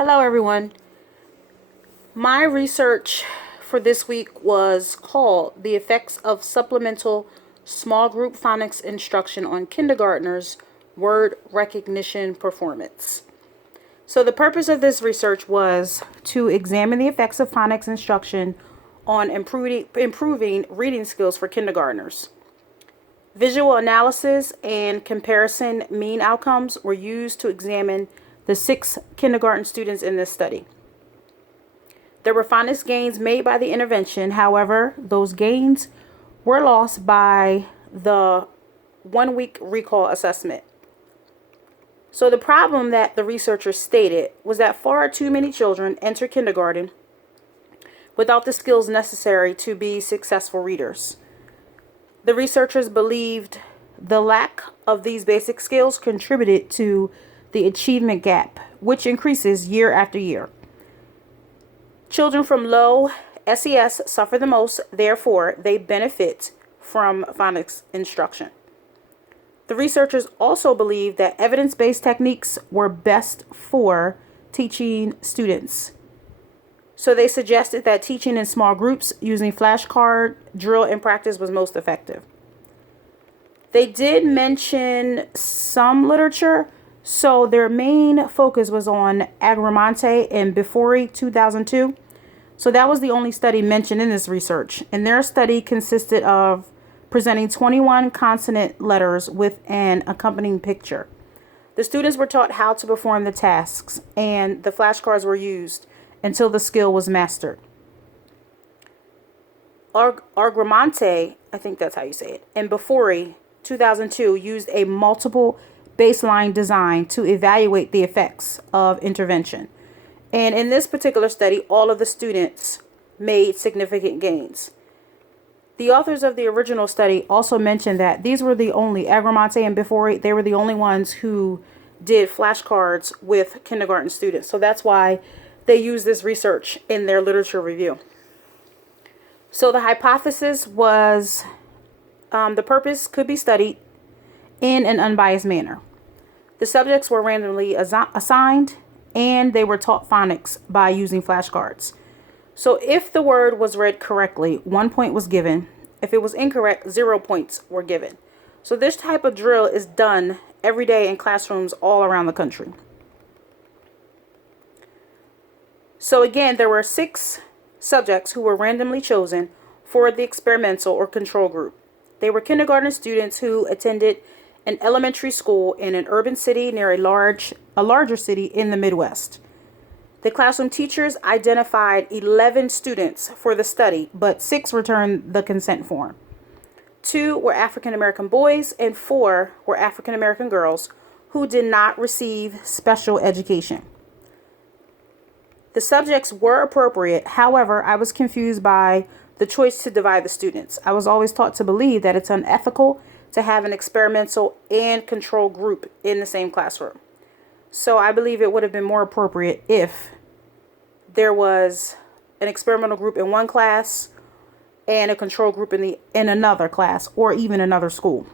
Hello, everyone. My research for this week was called The Effects of Supplemental Small Group Phonics Instruction on Kindergartners' Word Recognition Performance. So the purpose of this research was to examine the effects of phonics instruction on improving reading skills for kindergartners. Visual analysis and comparison mean outcomes were used to examine the 6 kindergarten students in this study. There were phonics gains made by the intervention. However, those gains were lost by the 1-week recall assessment. So the problem that the researchers stated was that far too many children enter kindergarten without the skills necessary to be successful readers. The researchers believed the lack of these basic skills contributed to the achievement gap, which increases year after year. Children from low SES suffer the most, therefore, they benefit from phonics instruction. The researchers also believed that evidence-based techniques were best for teaching students. So they suggested that teaching in small groups using flashcard, drill, and practice was most effective. They did mention some literature, so their main focus was on Agramonte and Bifori 2002. So that was the only study mentioned in this research. And their study consisted of presenting 21 consonant letters with an accompanying picture. The students were taught how to perform the tasks, and the flashcards were used until the skill was mastered. Agramonte, I think that's how you say it, and Bifori 2002 used a multiple baseline design to evaluate the effects of intervention. And in this particular study, all of the students made significant gains. The authors of the original study also mentioned that these were the only, Agramonte and Bifori, they were the only ones who did flashcards with kindergarten students. So that's why they used this research in their literature review. So the hypothesis was the purpose could be studied in an unbiased manner. The subjects were randomly assigned, and they were taught phonics by using flashcards. So if the word was read correctly, 1 point was given. If it was incorrect, 0 points were given. So this type of drill is done every day in classrooms all around the country. So again, there were 6 subjects who were randomly chosen for the experimental or control group. They were kindergarten students who attended an elementary school in an urban city near a larger city in the Midwest. The classroom teachers identified 11 students for the study, but 6 returned the consent form. 2 were African American boys and 4 were African American girls who did not receive special education. The subjects were appropriate. However, I was confused by the choice to divide the students. I was always taught to believe that it's unethical to have an experimental and control group in the same classroom. So I believe it would have been more appropriate if there was an experimental group in one class and a control group in another class or even another school.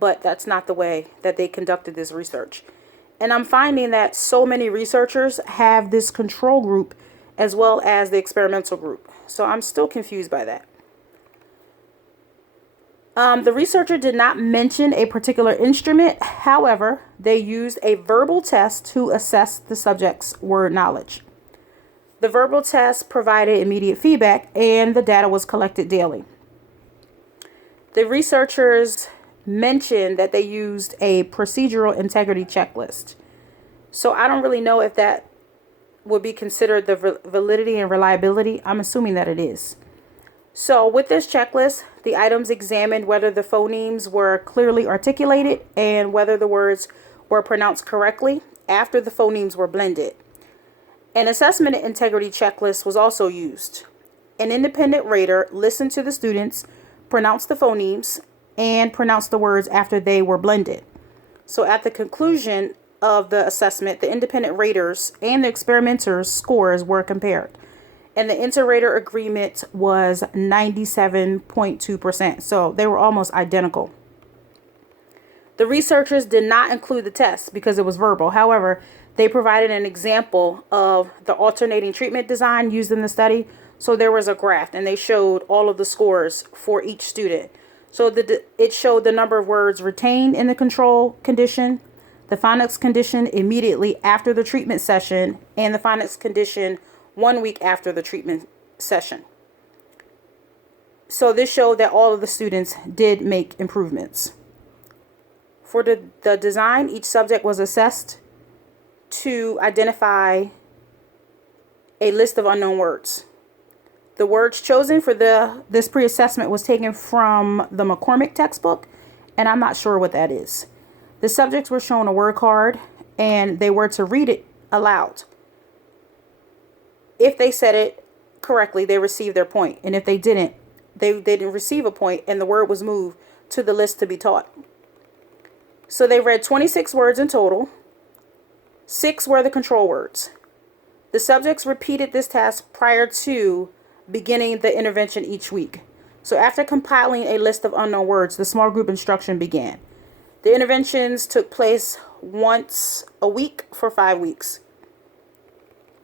But that's not the way that they conducted this research. And I'm finding that so many researchers have this control group as well as the experimental group. So I'm still confused by that. The researcher did not mention a particular instrument. However, they used a verbal test to assess the subject's word knowledge. The verbal test provided immediate feedback, and the data was collected daily. The researchers mentioned that they used a procedural integrity checklist. So I don't really know if that would be considered the validity and reliability. I'm assuming that it is. So with this checklist, the items examined whether the phonemes were clearly articulated and whether the words were pronounced correctly after the phonemes were blended. An assessment integrity checklist was also used. An independent rater listened to the students, pronounced the phonemes, and pronounced the words after they were blended. So at the conclusion of the assessment, the independent raters and the experimenters' scores were compared. And the inter-rater agreement was 97.2%. So they were almost identical. The researchers did not include the test because it was verbal. However, They provided an example of the alternating treatment design used in the study. So there was a graph and they showed all of the scores for each student. So it showed the number of words retained in the control condition, the phonics condition immediately after the treatment session, and the phonics condition 1 week after the treatment session. So this showed that all of the students did make improvements. For the design, each subject was assessed to identify a list of unknown words. The words chosen for this pre-assessment was taken from the McCormick textbook, and I'm not sure what that is. The subjects were shown a word card, and they were to read it aloud. If they said it correctly, they received their point, and if they didn't, they didn't receive a point, and the word was moved to the list to be taught. So they read 26 words in total. 6 were the control words. The subjects repeated this task prior to beginning the intervention each week. So after compiling a list of unknown words, the small group instruction began. The interventions took place once a week for 5 weeks.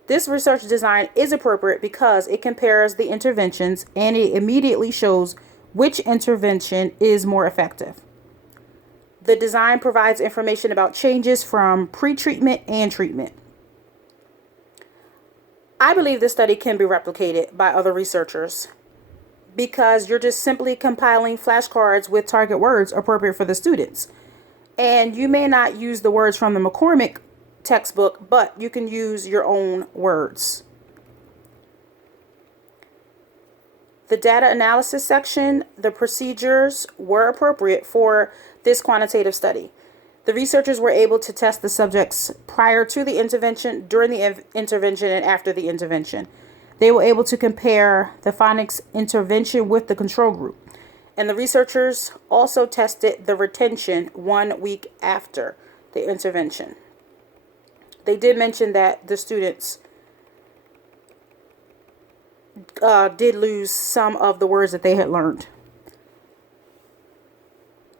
This research design is appropriate because it compares the interventions and it immediately shows which intervention is more effective. The design provides information about changes from pre-treatment and treatment. I believe this study can be replicated by other researchers because you're just simply compiling flashcards with target words appropriate for the students. And you may not use the words from the McCormick textbook, but you can use your own words. The data analysis section, the procedures were appropriate for this quantitative study. The researchers were able to test the subjects prior to the intervention, during the intervention, and after the intervention. They were able to compare the phonics intervention with the control group. And the researchers also tested the retention 1 week after the intervention. They did mention that the students did lose some of the words that they had learned.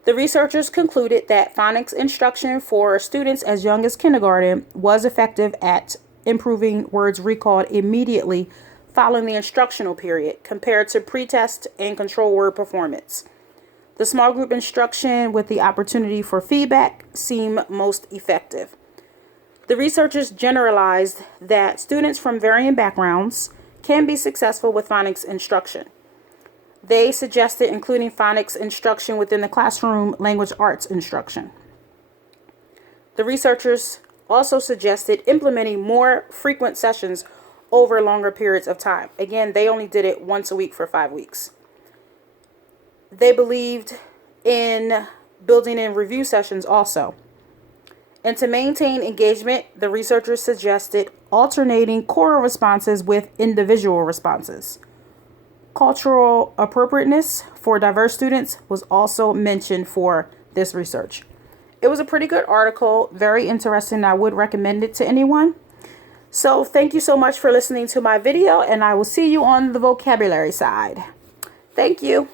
The researchers concluded that phonics instruction for students as young as kindergarten was effective at improving words recalled immediately following the instructional period compared to pretest and control word performance. The small group instruction with the opportunity for feedback seemed most effective. The researchers generalized that students from varying backgrounds can be successful with phonics instruction. They suggested including phonics instruction within the classroom language arts instruction. The researchers also suggested implementing more frequent sessions over longer periods of time. Again, they only did it once a week for 5 weeks. They believed in building in review sessions also. And to maintain engagement, the researchers suggested alternating choral responses with individual responses. Cultural appropriateness for diverse students was also mentioned for this research. It was a pretty good article, very interesting. I would recommend it to anyone. So thank you so much for listening to my video, and I will see you on the vocabulary side. Thank you.